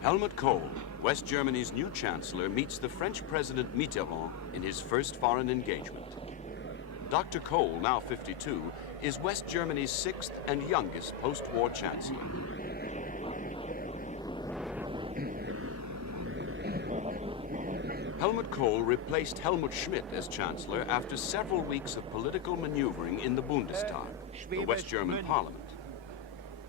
Helmut Kohl, West Germany's new Chancellor, meets the French President Mitterrand in his first foreign engagement. Dr. Kohl, now 52, is West Germany's sixth and youngest post-war Chancellor. Helmut Kohl replaced Helmut Schmidt as Chancellor after several weeks of political maneuvering in the Bundestag, the West German parliament.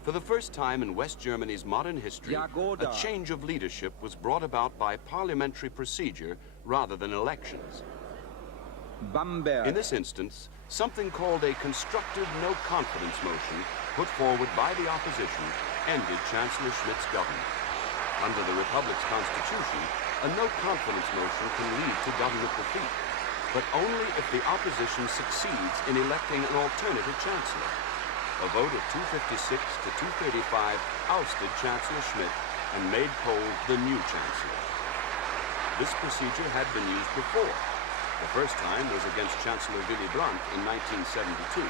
For the first time in West Germany's modern history, a change of leadership was brought about by parliamentary procedure rather than elections. In this instance, something called a constructive no-confidence motion put forward by the opposition ended Chancellor Schmidt's government. Under the Republic's constitution, a no-confidence motion can lead to government defeat, but only if the opposition succeeds in electing an alternative chancellor. A vote of 256 to 235 ousted Chancellor Schmidt and made Kohl the new chancellor. This procedure had been used before. The first time was against Chancellor Willy Brandt in 1972,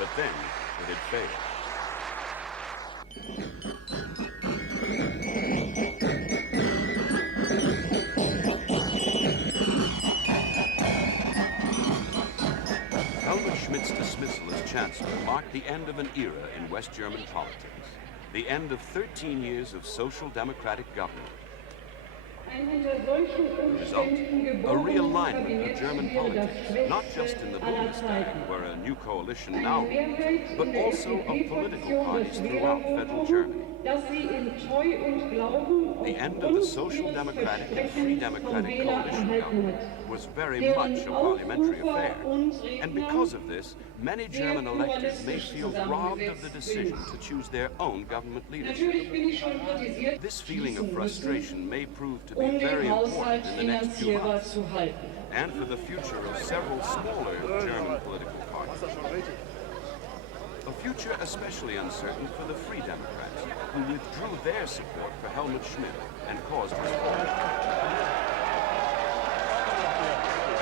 but then it had failed. Helmut Schmidt's dismissal as Chancellor marked the end of an era in West German politics, the end of 13 years of social democratic government. The result, a realignment of German politics, not just in the Bundestag, where a new coalition now rules, but also of political parties throughout federal Germany. The end of the Social Democratic and Free Democratic coalition government was very much a parliamentary affair, and because of this, many German electors may feel robbed of the decision to choose their own government leadership. This feeling of frustration may prove to be very important in the next few months, and for the future of several smaller German political parties. A future especially uncertain for the Free Democrats, who withdrew their support for Helmut Schmidt and caused his fall.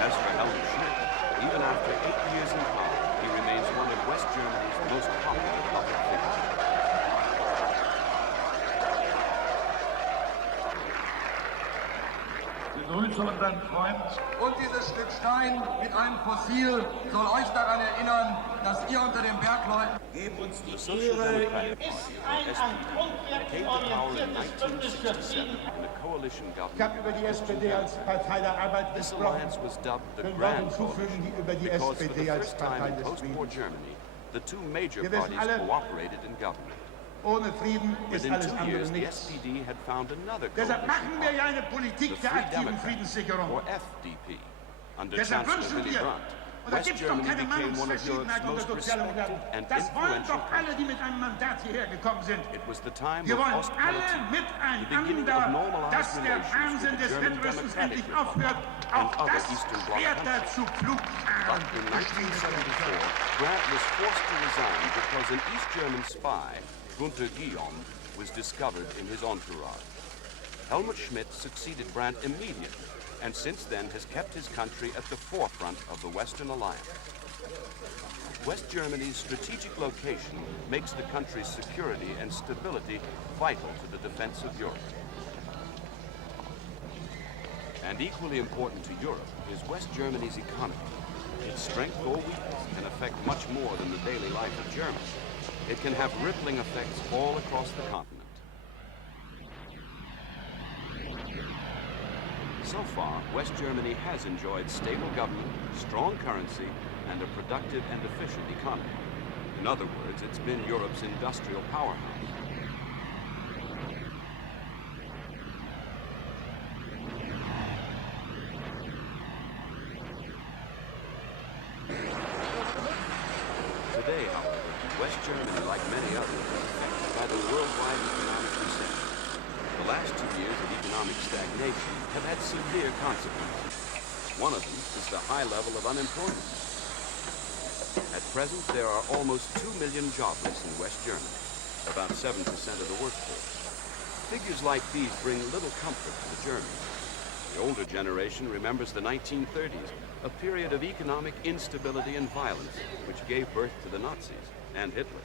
As for Helmut Schmidt, even after 8 years in power, he remains one of West Germany's most popular public figures. Und dieses Stück Stein mit einem Fossil soll euch daran erinnern, dass ihr unter den Bergleuten... The Social Democratic Party, or SPD, came to power in 1967 in a coalition government. This alliance was dubbed the Grand Coalition because for the first time in post-war Germany, the two major parties cooperated in government. Ohne Frieden ist alles Within 2 andere years, the nichts. SPD had found another Deshalb coalition machen wir ja eine party, Politik the der Free aktiven Democrats, Friedenssicherung. or FDP. Under Deshalb Chancellor wünschen Willy wir, Brandt, und da West gibt es doch Germany keine became one of Europe's Meinungsverschiedenheit unter most Sozialdemokraten. respected and Das wollen influential doch alle, die countries. mit einem Mandat hierher gekommen sind. It was the time Wir of wollen alle Ostpolitik, the beginning of miteinander, normalized dass der relations Wahnsinn with the des German Wettrüstens Democratic endlich Republic aufhört. and Auch other das Eastern Bloc wird countries. dazu But Pflugscharen in geschrieben 1974, werden. Brandt was forced to resign because an East German spy, Gunther Guillaume, was discovered in his entourage. Helmut Schmidt succeeded Brandt immediately, and since then has kept his country at the forefront of the Western Alliance. West Germany's strategic location makes the country's security and stability vital to the defense of Europe. And equally important to Europe is West Germany's economy. Its strength or weakness can affect much more than the daily life of Germans. It can have rippling effects all across the continent. So far, West Germany has enjoyed stable government, strong currency, and a productive and efficient economy. In other words, it's been Europe's industrial powerhouse. Today, however, West Germany, like many others, is affected by the worldwide economic recession. The last 2 years of economic stagnation have had severe consequences. One of them is the high level of unemployment. At present, there are almost 2 million jobless in West Germany, about 7% of the workforce. Figures like these bring little comfort to the Germans. The older generation remembers the 1930s, a period of economic instability and violence, which gave birth to the Nazis and Hitler.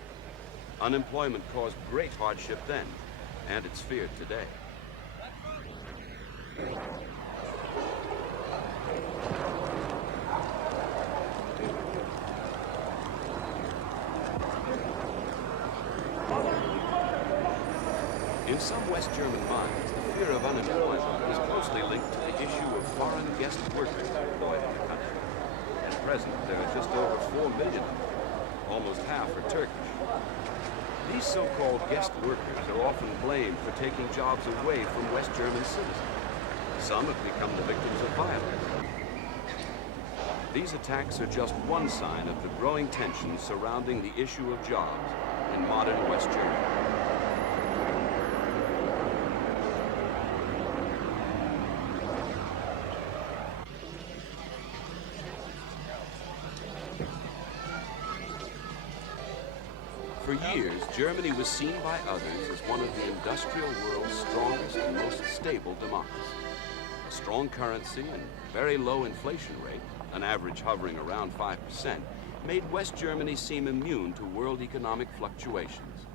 Unemployment caused great hardship then, and it's feared today. In some West German minds, the fear of unemployment is closely linked to the issue of foreign guest workers employed in the country. At present, there are just over 4 million of them, almost half are Turkish. These so-called guest workers are often blamed for taking jobs away from West German citizens. Some have become the victims of violence. These attacks are just one sign of the growing tension surrounding the issue of jobs in modern West Germany. For years, Germany was seen by others as one of the industrial world's strongest and most stable democracies. A strong currency and very low inflation rate, an average hovering around 5%, made West Germany seem immune to world economic fluctuations.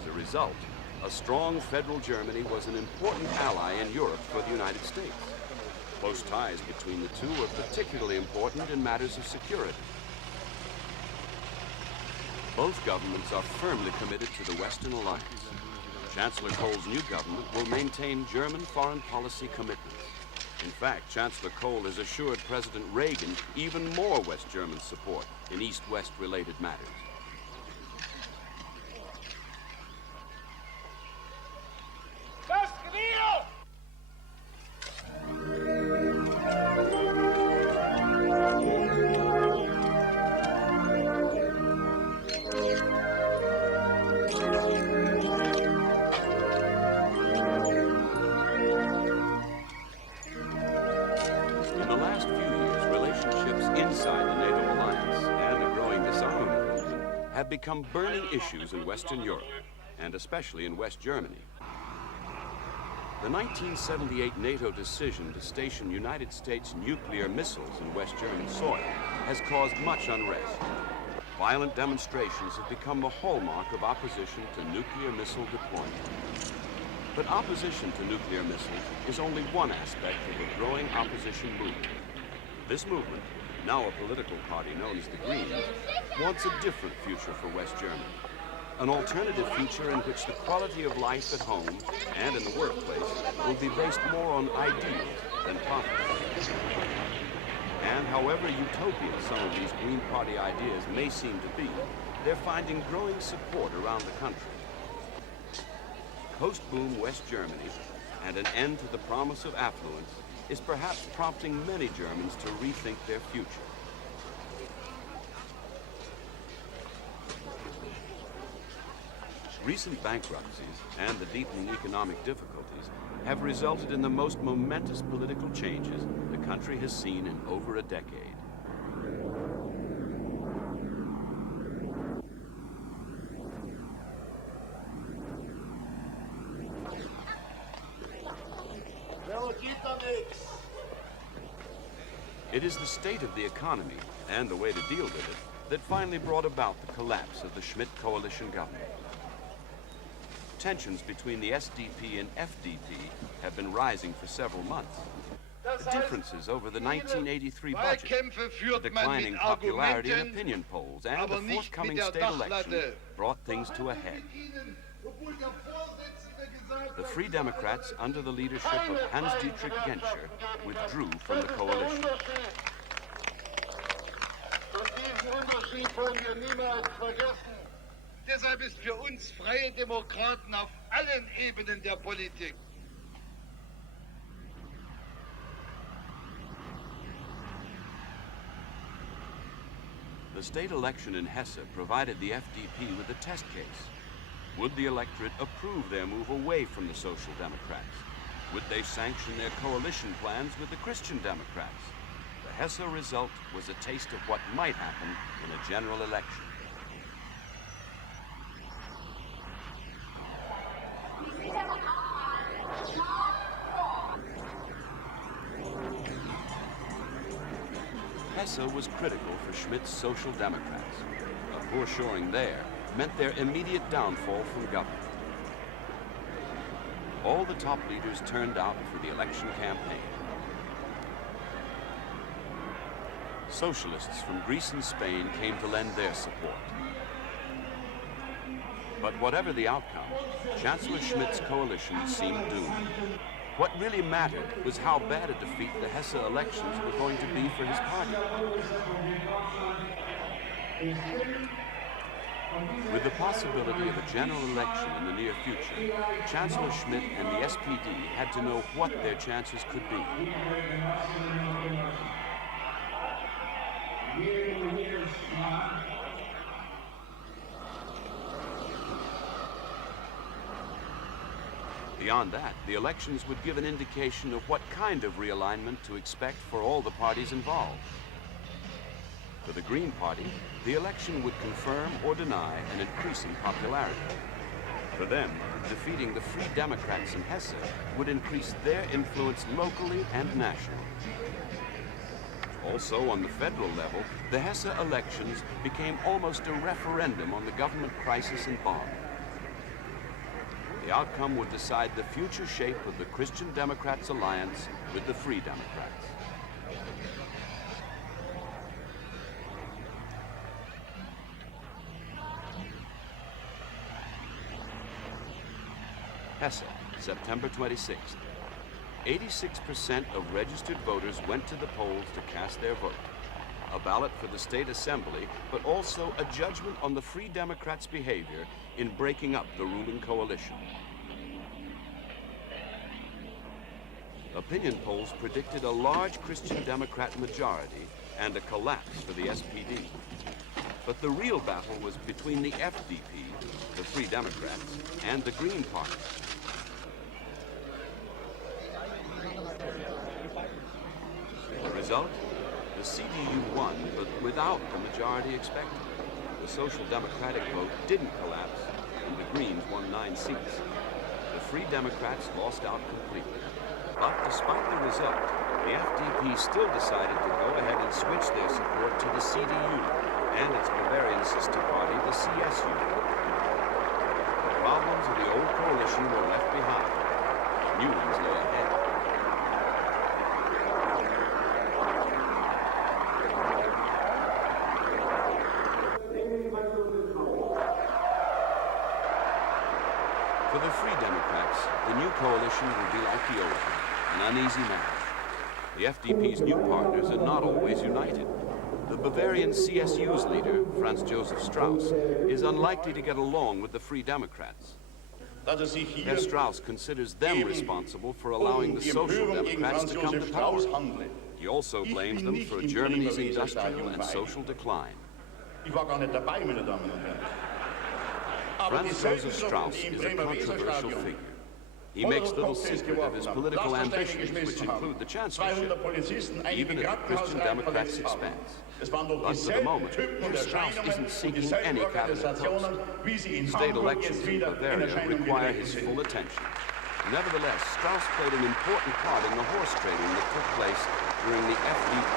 As a result, a strong federal Germany was an important ally in Europe for the United States. Close ties between the two were particularly important in matters of security. Both governments are firmly committed to the Western alliance. Chancellor Kohl's new government will maintain German foreign policy commitments. In fact, Chancellor Kohl has assured President Reagan even more West German support in East-West related matters. Have become burning issues in Western Europe, and especially in West Germany. The 1978 NATO decision to station United States nuclear missiles in West German soil has caused much unrest. Violent demonstrations have become the hallmark of opposition to nuclear missile deployment. But opposition to nuclear missiles is only one aspect of a growing opposition movement. This movement, now a political party known as the Greens, wants a different future for West Germany. An alternative future in which the quality of life at home and in the workplace will be based more on ideals than profits. And however utopian some of these Green Party ideas may seem to be, they're finding growing support around the country. Post-boom West Germany and an end to the promise of affluence is perhaps prompting many Germans to rethink their future. Recent bankruptcies and the deepening economic difficulties have resulted in the most momentous political changes the country has seen in over a decade. It is the state of the economy and the way to deal with it that finally brought about the collapse of the Schmidt coalition government. Tensions between the SDP and FDP have been rising for several months. The differences over the 1983 budget, the declining popularity in opinion polls, and the forthcoming state election brought things to a head. The Free Democrats, under the leadership of HANS-DIETRICH Genscher, withdrew from the coalition. Deshalb ist für uns freie Demokraten auf allen Ebenen der Politik The state election in Hesse provided the FDP with a test case. Would the electorate approve their move away from the Social Democrats? Would they sanction their coalition plans with the Christian Democrats? The Hesse result was a taste of what might happen in a general election. Hesse was critical for Schmidt's Social Democrats. A poor showing there meant their immediate downfall from government. all the top leaders turned out for the election campaign. Socialists from Greece and Spain came to lend their support. But whatever the outcome, Chancellor Schmidt's coalition seemed doomed. What really mattered was how bad a defeat the Hesse elections were going to be for his party. With the possibility of a general election in the near future, Chancellor Schmidt and the SPD had to know what their chances could be. Beyond that, the elections would give an indication of what kind of realignment to expect for all the parties involved. For the Green Party, the election would confirm or deny an increasing popularity. For them, defeating the Free Democrats in Hesse would increase their influence locally and nationally. Also, on the federal level, the Hesse elections became almost a referendum on the government crisis in Bonn. The outcome would decide the future shape of the Christian Democrats' alliance with the Free Democrats. Hesse, September 26th. 86% of registered voters went to the polls to cast their vote. A ballot for the state assembly, but also a judgment on the Free Democrats' behavior in breaking up the ruling coalition. Opinion polls predicted a large Christian Democrat majority and a collapse for the SPD. But the real battle was between the FDP, the Free Democrats, and the Green Party. The result? The CDU won, but without the majority expected. The Social Democratic vote didn't collapse, and the Greens won 9 seats. The Free Democrats lost out completely. But despite the result, the FDP still decided to go ahead and switch their support to the CDU and its Bavarian sister party, the CSU. The problems of the old coalition were left behind. New ones lay ahead. For the Free Democrats, the new coalition will be like the old one, an uneasy marriage. The FDP's new partners are not always united. The Bavarian CSU's leader, Franz Joseph Strauss, is unlikely to get along with the Free Democrats. Herr Strauss considers them responsible for allowing the Social Democrats to come to power. He also blames them for Germany's industrial and social decline. Franz Joseph Strauss is a controversial figure. He makes little secret of his political ambitions, which include the chancellorship, even at the Christian Democrats' expense. But for the moment, Herr Strauss isn't seeking any cabinet post. State elections in Bavaria require his full attention. Nevertheless, Strauss played an important part in the horse trading that took place during the FDP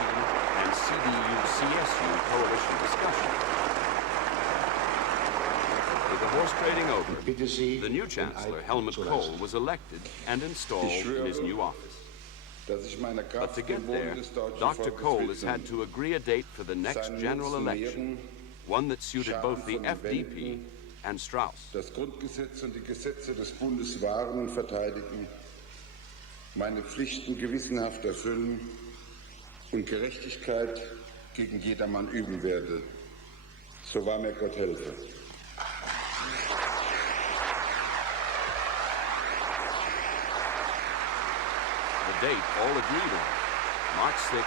and CDU-CSU coalition discussions. With the horse trading over, the new Chancellor, Helmut Kohl, was elected and installed in his new office. But to get there, Dr. Kohl has had to agree a date for the next general election, one that suited both the FDP and Strauss. Das Grundgesetz und die Gesetze des Bundes wahren und verteidigen, meine Pflichten gewissenhaft erfüllen und Gerechtigkeit gegen jedermann üben werde. So wahr mir Gott helfe. The date all agreed on, March 6,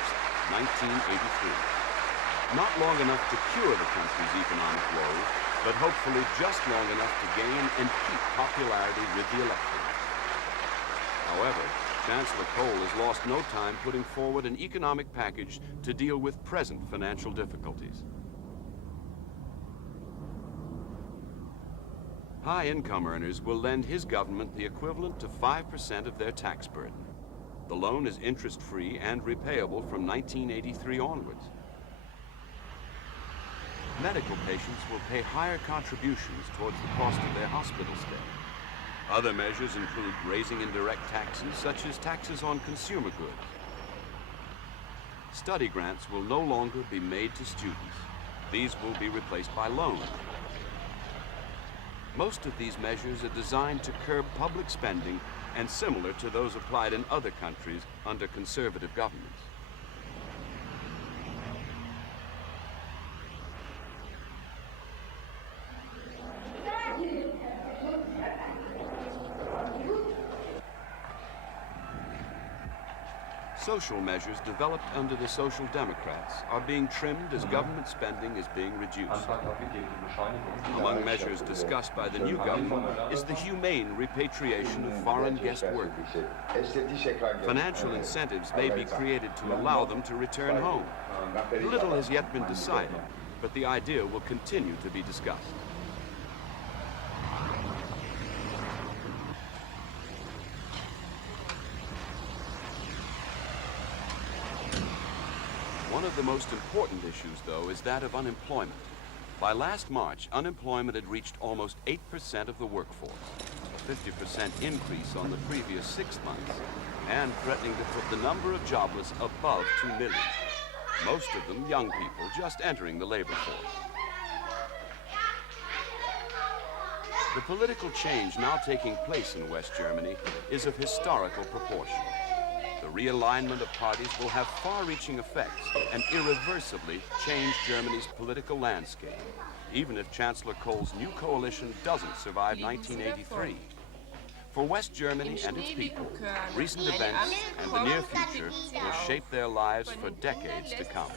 1983. Not long enough to cure the country's economic woes, but hopefully just long enough to gain and keep popularity with the electorate. However, Chancellor Kohl has lost no time putting forward an economic package to deal with present financial difficulties. High-income earners will lend his government the equivalent to 5% of their tax burden. The loan is interest-free and repayable from 1983 onwards. Medical patients will pay higher contributions towards the cost of their hospital stay. Other measures include raising indirect taxes, such as taxes on consumer goods. Study grants will no longer be made to students. These will be replaced by loans. Most of these measures are designed to curb public spending and similar to those applied in other countries under conservative governments. Social measures developed under the Social Democrats are being trimmed as government spending is being reduced. Among measures discussed by the new government is the humane repatriation of foreign guest workers. Financial incentives may be created to allow them to return home. Little has yet been decided, but the idea will continue to be discussed. One of the most important issues, though, is that of unemployment. By last March, unemployment had reached almost 8% of the workforce, a 50% increase on the previous 6 months, and threatening to put the number of jobless above 2 million, most of them young people just entering the labor force. The political change now taking place in West Germany is of historical proportion. The realignment of parties will have far-reaching effects and irreversibly change Germany's political landscape, even if Chancellor Kohl's new coalition doesn't survive 1983. For West Germany and its people, recent events and the near future will shape their lives for decades to come.